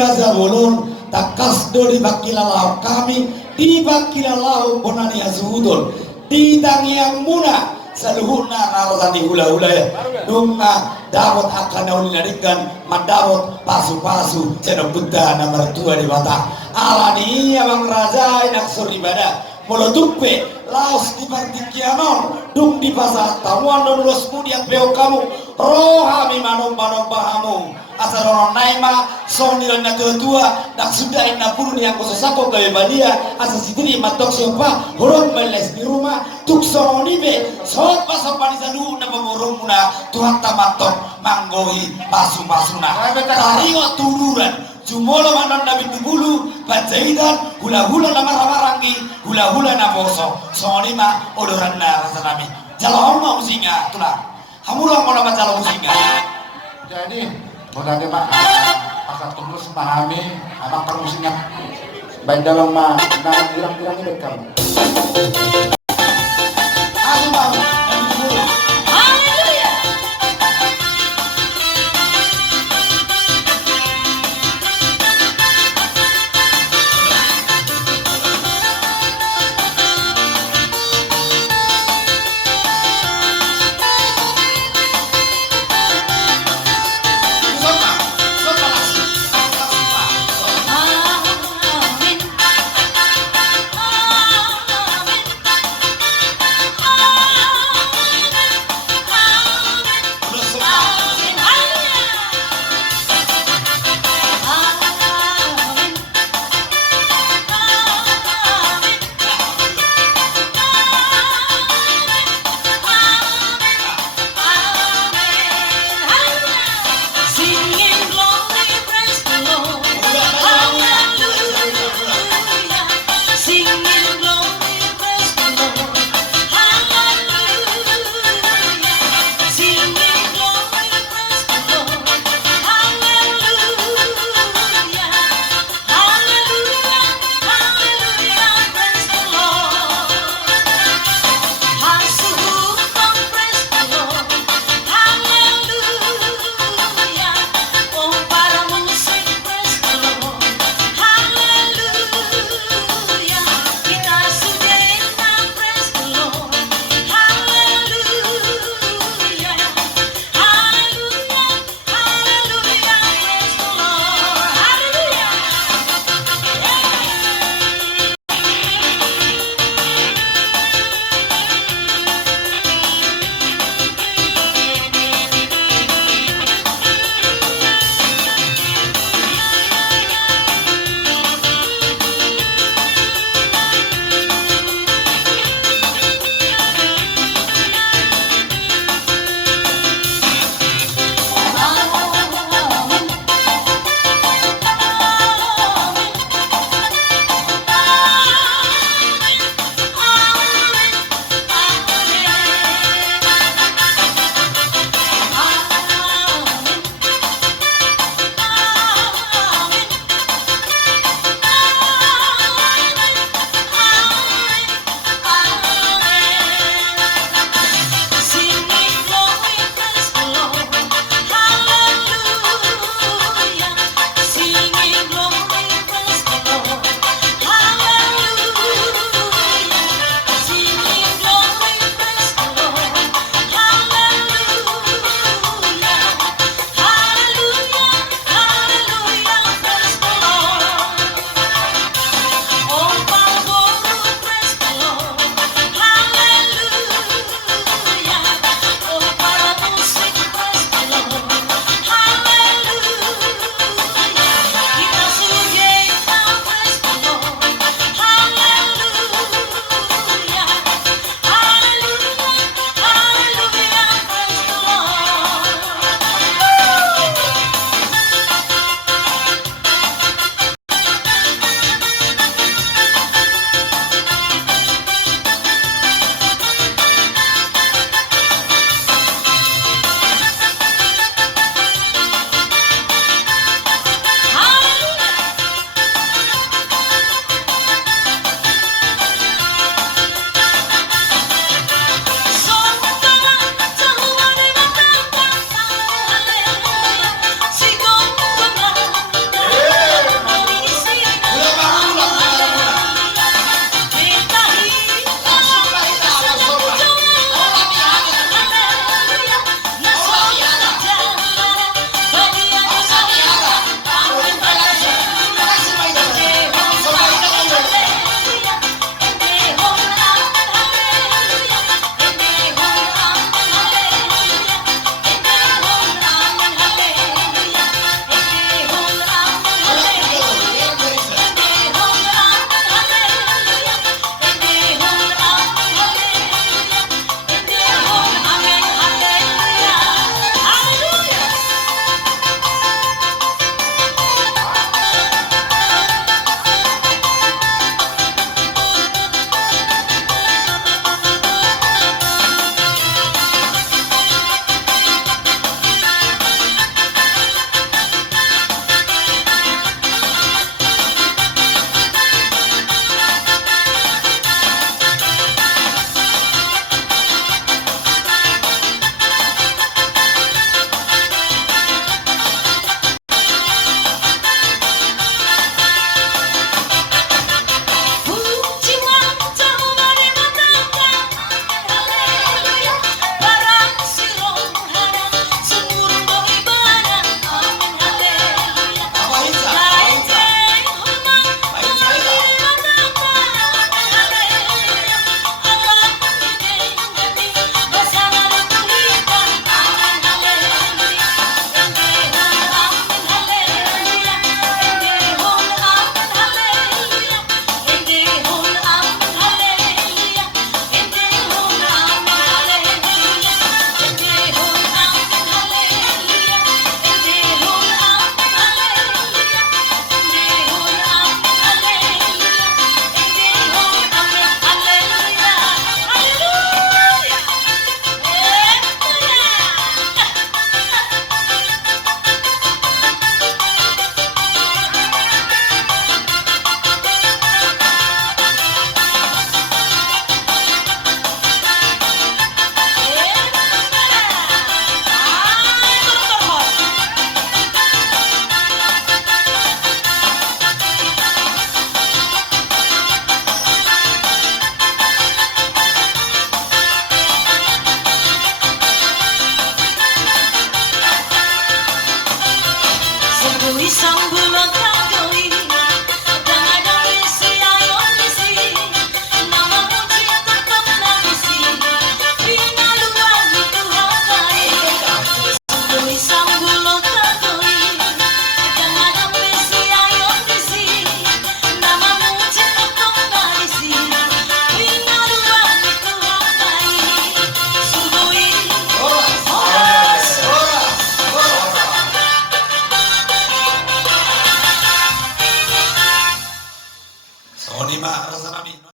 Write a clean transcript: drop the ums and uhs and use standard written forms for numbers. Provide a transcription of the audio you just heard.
raja bolon takas do di bakilalau kami di bakilalau bonani azudul di tangiang muna saluhuna narasani hula-hula ya dunga dawat akan naulilarikan madawat pasu-pasu cina buddha na mertua di mata alani abang raja inak suribada molo tupe laos di partikianon dung di pasar tamuan dan lulus kemudian beo kamu rohami manom-manom bahamu asal orang naima sonil na ketua dak sudah ina pun yang kososako gawe balia asal sidiri matok siapa horong beles di rumah tuk soni be sok pasok panisa dulu na pemurung muna tuhan tamatok manggohi pasu-pasuna taringo tururan jumolo manon nabi dibulu bajaidan hula-hula nama ramarangi hula-hula na poso soni ma odoran na rasa nami jalong mau singa tulah hamurang mau nama jalong singa jadi mudah pak pasal tulus pahami anak permusinya baik dalam mah nah bilang-bilang ini bekam